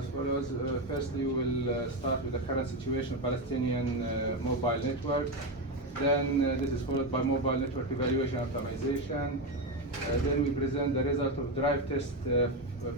as follows. Firstly, we will start with the current situation of Palestinian mobile network. Then this is followed by mobile network evaluation optimization. Then we present the result of drive test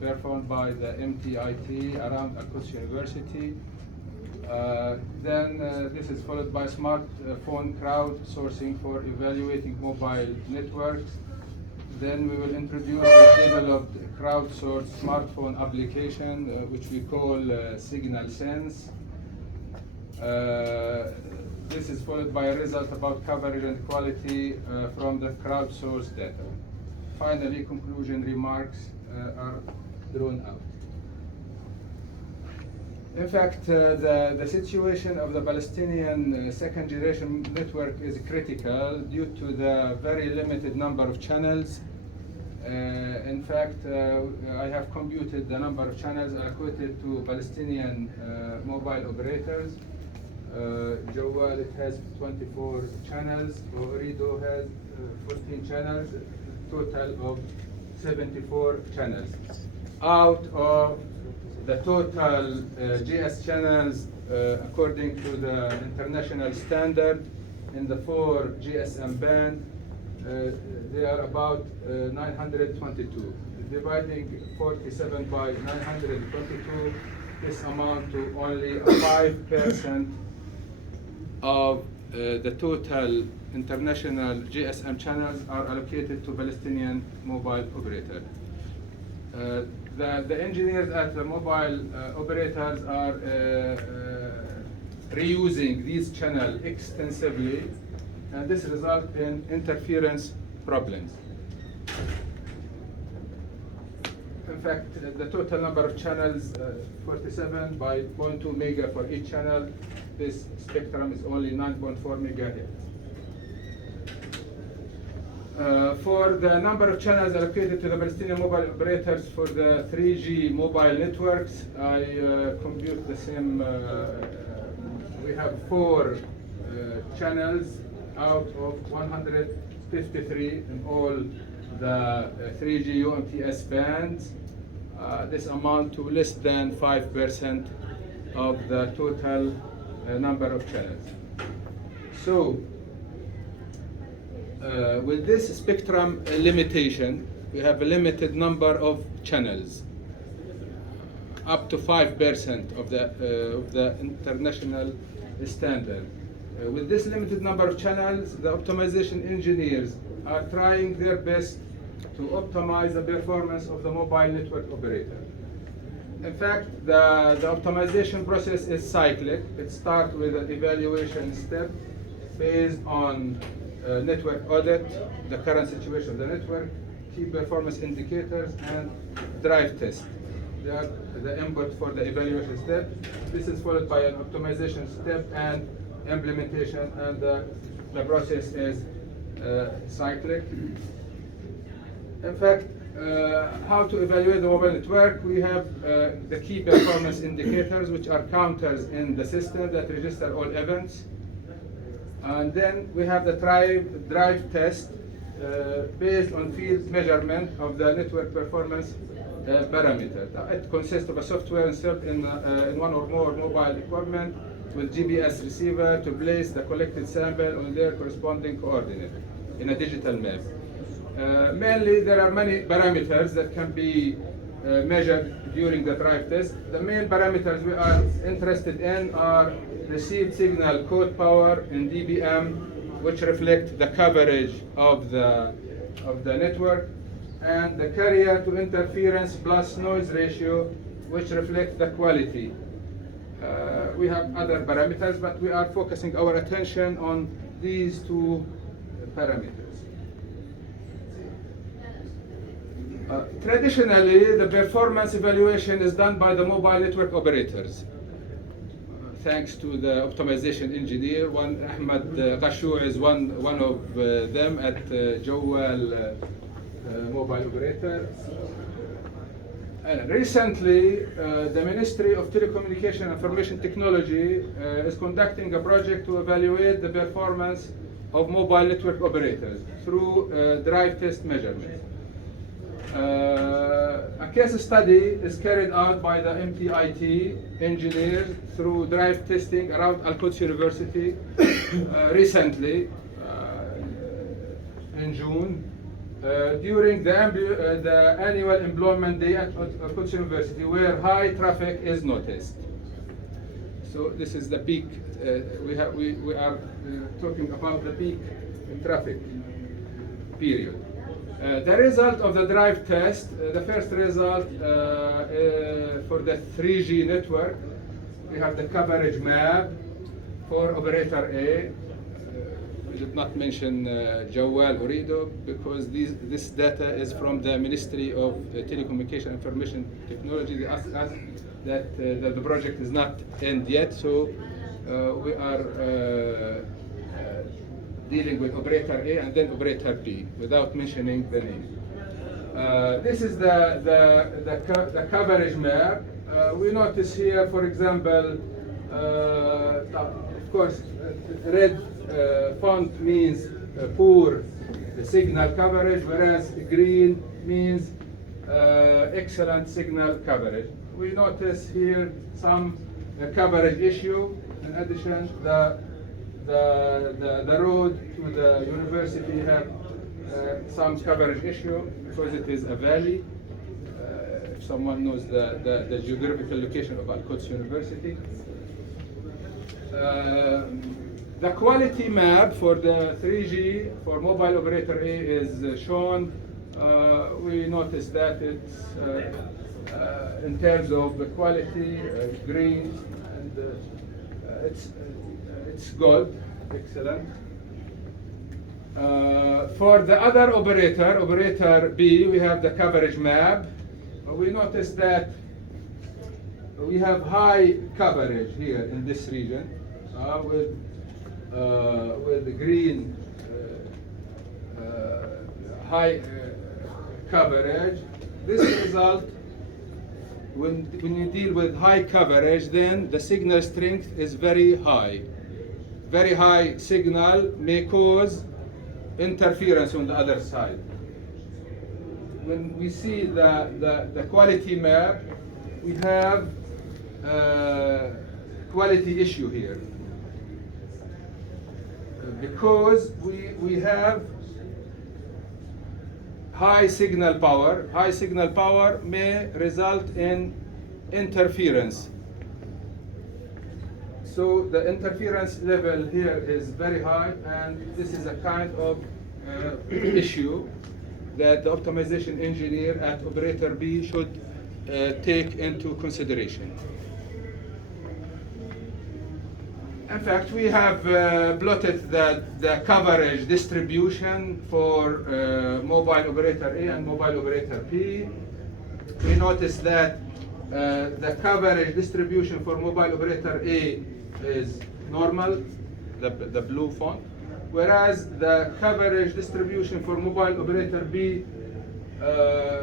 performed by the MTIT around Al-Quds University. Then this is followed by smartphone crowdsourcing for evaluating mobile networks. Then we will introduce a developed crowdsourced smartphone application, which we call Signal Sense. This is followed by a result about coverage and quality from the crowdsourced data. Finally, conclusion remarks are drawn out. In fact, the situation of the Palestinian second generation network is critical due to the very limited number of channels. In fact, I have computed the number of channels allocated to Palestinian mobile operators. Jawal, it has 24 channels. Ooredoo has 14 channels, total of 74 channels. Out of the total GS channels, according to the international standard in the 4 GSM band, they are about 922. Dividing 47 by 922, this amount to only 5% of the total international GSM channels are allocated to Palestinian mobile operator. The engineers at the mobile operators are reusing these channels extensively, and this results in interference problems. In fact, the total number of channels, 47 by 0.2 mega for each channel. This spectrum is only 9.4 megahertz. For the number of channels allocated to the Palestinian mobile operators for the 3G mobile networks, I compute the same. We have 4 channels out of 153 in all the 3G UMTS bands. This amount to less than 5% of the total number of channels. So, with this spectrum limitation, we have a limited number of channels, up to 5% of the international standard. With this limited number of channels, the optimization engineers are trying their best to optimize the performance of the mobile network operator. In fact, the optimization process is cyclic. It starts with an evaluation step based on network audit, the current situation of the network, key performance indicators, and drive test. They are the input for the evaluation step. This is followed by an optimization step and implementation, and the process is cyclic. In fact, how to evaluate the mobile network? We have the key performance indicators, which are counters in the system that register all events. And then we have the drive test based on field measurement of the network performance parameter. It consists of a software inserted in one or more mobile equipment with GPS receiver to place the collected sample on their corresponding coordinate in a digital map. Mainly, there are many parameters that can be measured during the drive test. The main parameters we are interested in are received signal code power in dBm, which reflect the coverage of the network, and the carrier to interference plus noise ratio, which reflect the quality. We have other parameters, but we are focusing our attention on these 2 parameters. Traditionally, the performance evaluation is done by the mobile network operators. Thanks to the optimization engineer, Ahmad Qashu is one of them at Jawal mobile operator. Recently, the Ministry of Telecommunication and Information Technology is conducting a project to evaluate the performance of mobile network operators through drive test measurements. A case study is carried out by the MTIT engineers through drive testing around Al-Quds University recently in June during the annual employment day at Al-Quds University, where high traffic is noticed. So this is the peak. We are talking about the peak in traffic period. The result of the drive test, the first result for the 3G network, we have the coverage map for operator A. We did not mention Jawal Urido because this data is from the Ministry of Telecommunication Information Technology. They asked us that the project is not end yet, so we are dealing with operator A and then operator B without mentioning the name. This is the coverage map. We notice here, for example, of course, red font means poor signal coverage, whereas green means excellent signal coverage. We notice here some coverage issue. In addition, the road to the university have some coverage issue because it is a valley. If someone knows the geographical location of Al-Quds University. The quality map for the 3G for mobile operator A is shown. We noticed that it's in terms of the quality, green, and it's gold, excellent. For the other operator B, we have the coverage map. We notice that we have high coverage here in this region with the green high coverage. This result, when you deal with high coverage, then the signal strength is very high. Very high signal may cause interference on the other side. When we see the quality map, we have quality issue here. Because we have high signal power. High signal power may result in interference. So the interference level here is very high, and this is a kind of issue that the optimization engineer at operator B should take into consideration. In fact, we have plotted the coverage distribution for mobile operator A and mobile operator P. We notice that the coverage distribution for mobile operator A is normal, the blue font, whereas the coverage distribution for mobile operator B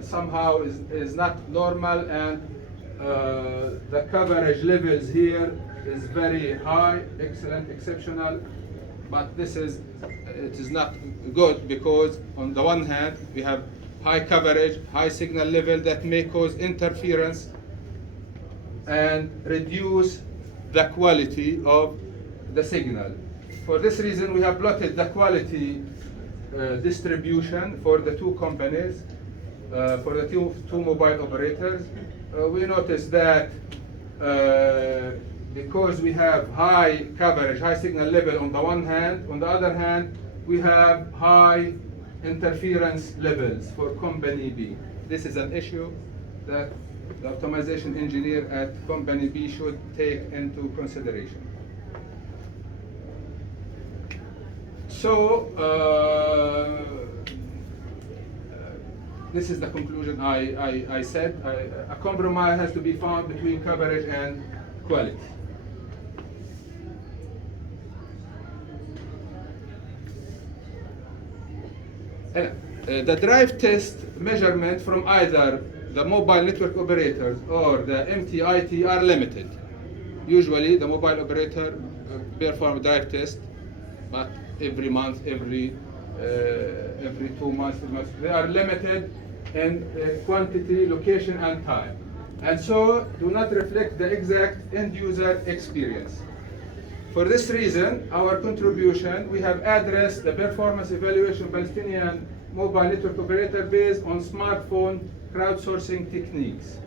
somehow is not normal, and the coverage levels here is very high, excellent, exceptional, but it is not good because on the one hand we have high coverage, high signal level that may cause interference and reduce the quality of the signal. For this reason, we have plotted the quality distribution for the two companies, for the two mobile operators. We notice that because we have high coverage, high signal level on the one hand, on the other hand, we have high interference levels for company B. This is an issue that the optimization engineer at company B should take into consideration. So this is the conclusion I said. A compromise has to be found between coverage and quality. The drive test measurement from either the mobile network operators or the MTIT are limited. Usually the mobile operator perform drive test, but every month, every 2 months, 3 months. They are limited in quantity, location, and time, and so do not reflect the exact end-user experience. For this reason, our contribution, we have addressed the performance evaluation of Palestinian mobile network operator based on smartphone crowdsourcing techniques.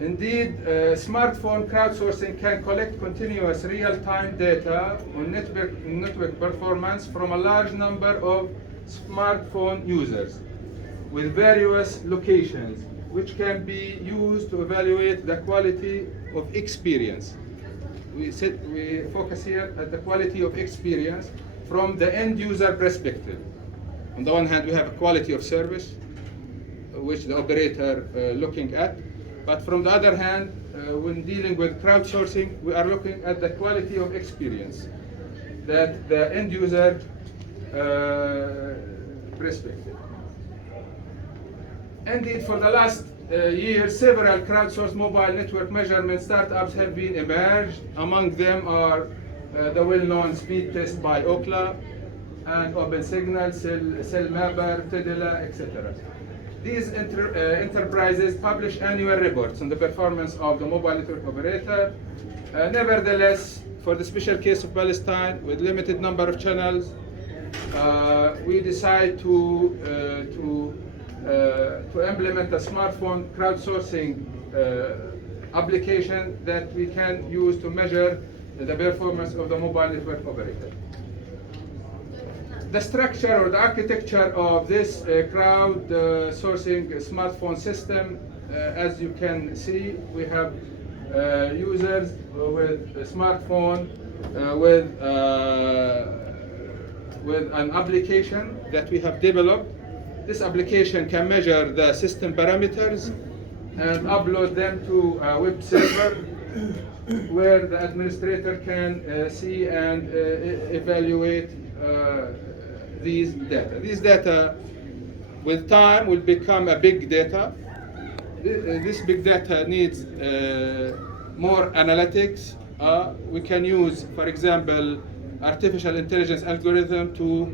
Indeed, smartphone crowdsourcing can collect continuous real-time data on network performance from a large number of smartphone users with various locations, which can be used to evaluate the quality of experience. We focus here at the quality of experience from the end user perspective. On the one hand, we have a quality of service, which the operator looking at. But from the other hand, when dealing with crowdsourcing, we are looking at the quality of experience that the end user perspective. Indeed, for the last year, several crowdsourced mobile network measurement startups have been emerged. Among them are the well-known speed test by Ookla and OpenSignal, Cellmapper, Tedela, etc. These enterprises publish annual reports on the performance of the mobile network operator. Nevertheless, for the special case of Palestine, with limited number of channels, we decide to implement a smartphone crowdsourcing application that we can use to measure the performance of the mobile network operator. The structure or the architecture of this crowdsourcing smartphone system, as you can see, we have users with a smartphone with an application that we have developed. This application can measure the system parameters and upload them to a web server where the administrator can see and evaluate these data. These data, with time, will become a big data. This big data needs more analytics. We can use, for example, artificial intelligence algorithm to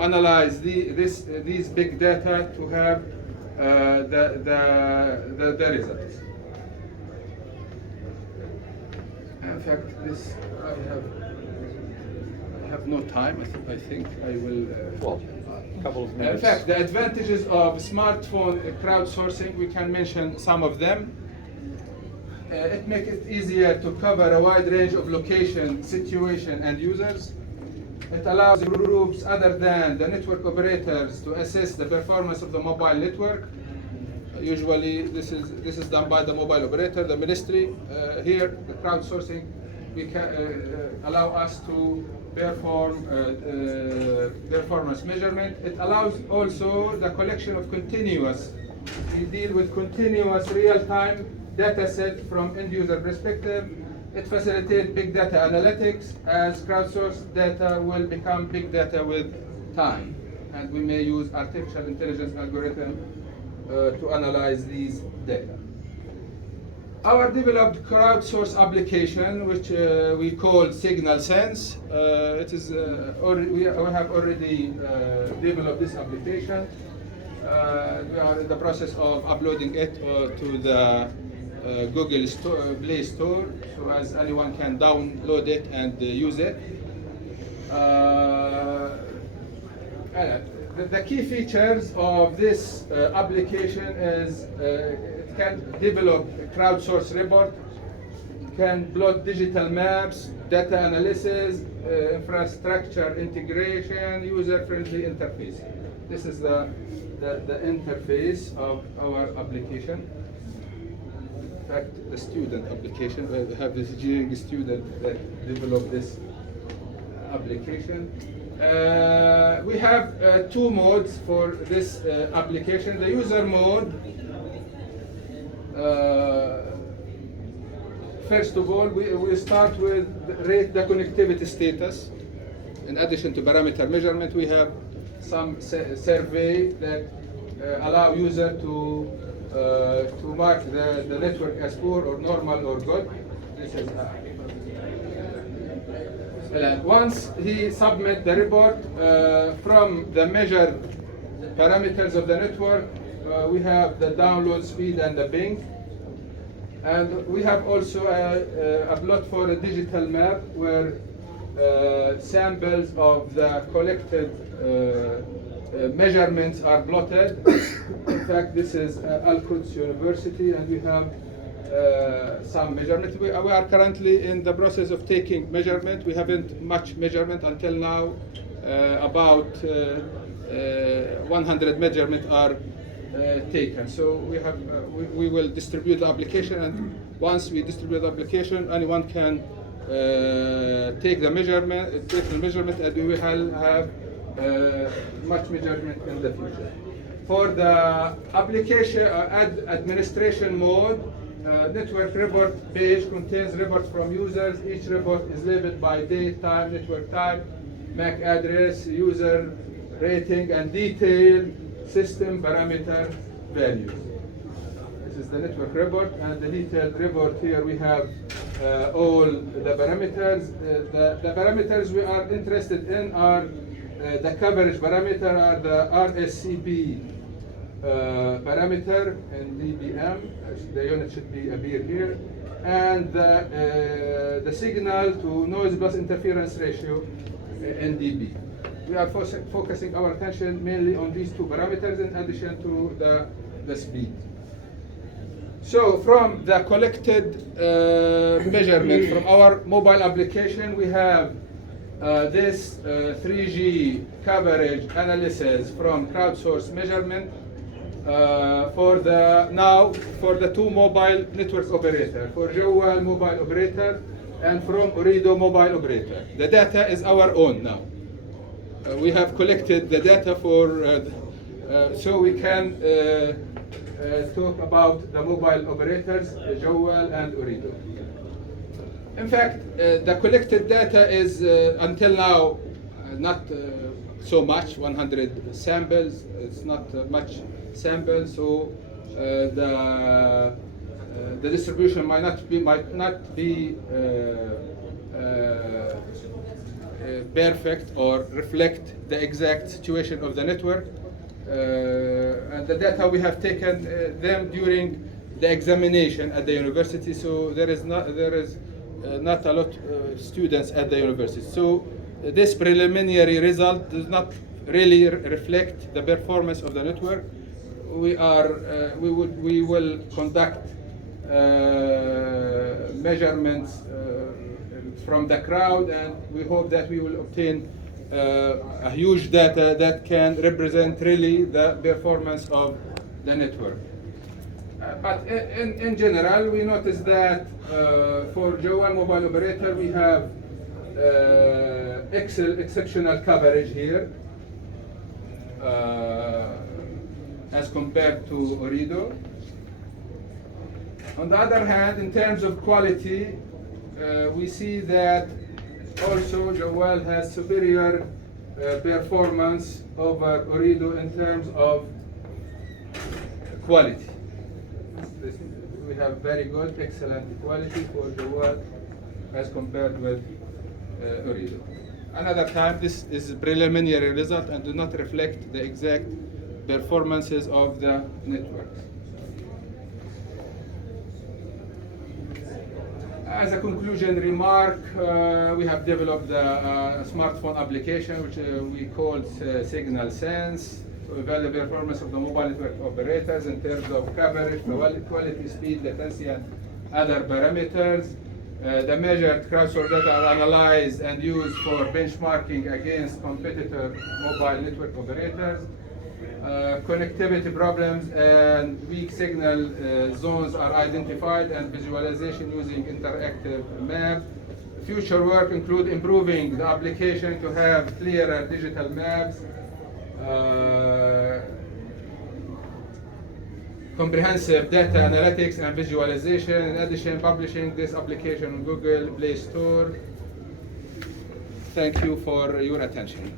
analyze these big data to have the results. In fact, this I have no time. I think I will. A couple of minutes. In fact, the advantages of smartphone crowdsourcing, we can mention some of them. It makes it easier to cover a wide range of location, situation, and users. It allows groups other than the network operators to assess the performance of the mobile network. Usually, this is done by the mobile operator, the ministry. Here, the crowdsourcing, we can allow us to perform performance measurement. It allows also the collection of continuous. We deal with continuous real-time data set from end-user perspective. It facilitates big data analytics, as crowdsourced data will become big data with time. And we may use artificial intelligence algorithm to analyze these data. Our developed crowdsourced application, which we call Signal Sense, we have already developed this application. We are in the process of uploading it to the Google Play Store, so as anyone can download it and use it. The key features of this application is it can develop a crowdsourced report, it can plot digital maps, data analysis, infrastructure integration, user-friendly interface. This is the interface of our application. In fact, the student application, we have this engineering student that developed this application. We have two modes for this application. The user mode, first of all, we start with rate the connectivity status. In addition to parameter measurement, we have some survey that allow user to mark the network as poor or normal or good. This is once he submit the report from the measured parameters of the network. We have the download speed and the ping. And we have also a plot for a digital map where samples of the collected measurements are plotted. In fact, this is Al-Quds University, and we have some measurements. We are currently in the process of taking measurement. We haven't much measurement until now. About 100 measurements are taken. So we will distribute the application, and once we distribute the application, anyone can take the measurement, and we will have much measurement in the future. For the application administration mode, network report page contains reports from users. Each report is labeled by date, time, network type, MAC address, user rating, and detailed system parameter values. This is the network report, and the detailed report here we have all the parameters. The parameters we are interested in are the coverage parameter, are the RSCP parameter in dBm. The unit should appear here, and the signal to noise plus interference ratio in dB. We are focusing our attention mainly on these two parameters in addition to the speed. So from the collected measurement from our mobile application, we have this 3G coverage analysis from crowdsourced measurement for the two mobile network operator, for Jawal mobile operator and from Ooredoo mobile operator. The data is our own now. We have collected the data so we can talk about the mobile operators, Jawal and Ooredoo. In fact, the collected data is until now not so much, 100 samples. It's not much samples, so the distribution might not be perfect or reflect the exact situation of the network. And the data we have taken them during the examination at the university, so there is not a lot of students at the university. So this preliminary result does not really reflect the performance of the network. We will conduct measurements from the crowd, and we hope that we will obtain a huge data that can represent really the performance of the network. But in general, we notice that for Jawal mobile operator, we have exceptional coverage here as compared to Ooredoo. On the other hand, in terms of quality, we see that also Jawal has superior performance over Ooredoo in terms of quality. We have very good, excellent quality for Jawal as compared with Ooredoo. Another time, this is a preliminary result and do not reflect the exact performances of the networks. As a conclusion remark, we have developed a smartphone application which we call Signal Sense to evaluate the performance of the mobile network operators in terms of coverage, quality, speed, latency, and other parameters. The measured crowdsourced data are analyzed and used for benchmarking against competitor mobile network operators. Connectivity problems and weak signal zones are identified and visualization using interactive map. Future work include improving the application to have clearer digital maps, comprehensive data analytics and visualization. In addition, publishing this application on Google Play Store. Thank you for your attention.